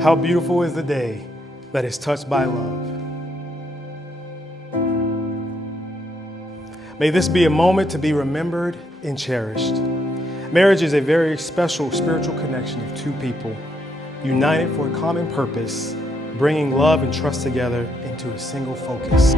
How beautiful is the day that is touched by love. May this be a moment to be remembered and cherished. Marriage is a very special spiritual connection of two people, united for a common purpose, bringing love and trust together into a single focus.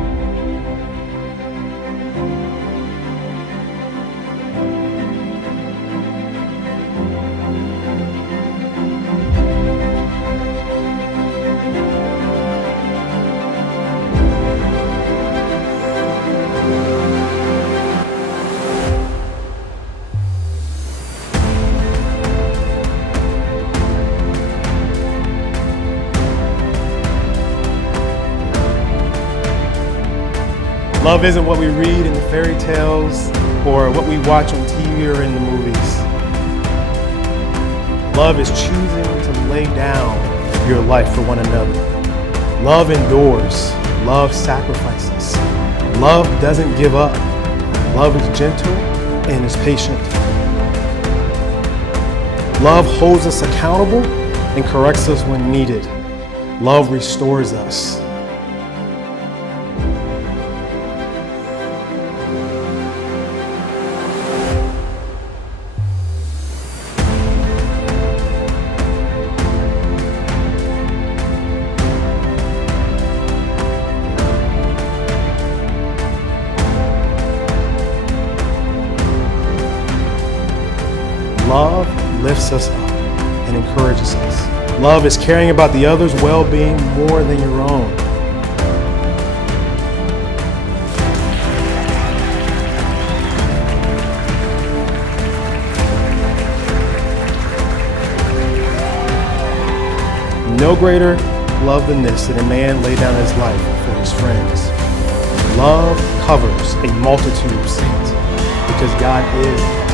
Love isn't what we read in the fairy tales or what we watch on TV or in the movies. Love is choosing to lay down your life for one another. Love endures. Love sacrifices. Love doesn't give up. Love is gentle and is patient. Love holds us accountable and corrects us when needed. Love restores us. Love lifts us up and encourages us. Love is caring about the other's well-being more than your own. No greater love than this, that a man lay down his life for his friends. Love covers a multitude of sins because God is love.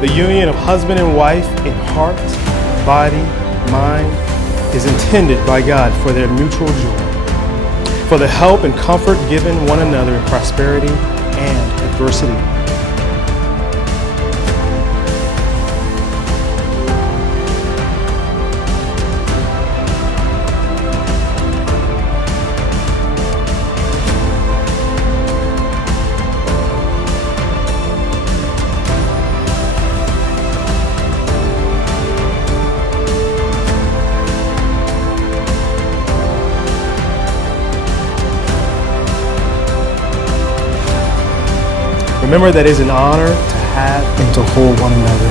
The union of husband and wife in heart, body, mind is intended by God for their mutual joy, for the help and comfort given one another in prosperity and adversity. Remember that it is an honor to have and to hold one another.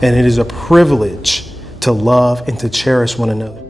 And it is a privilege to love and to cherish one another.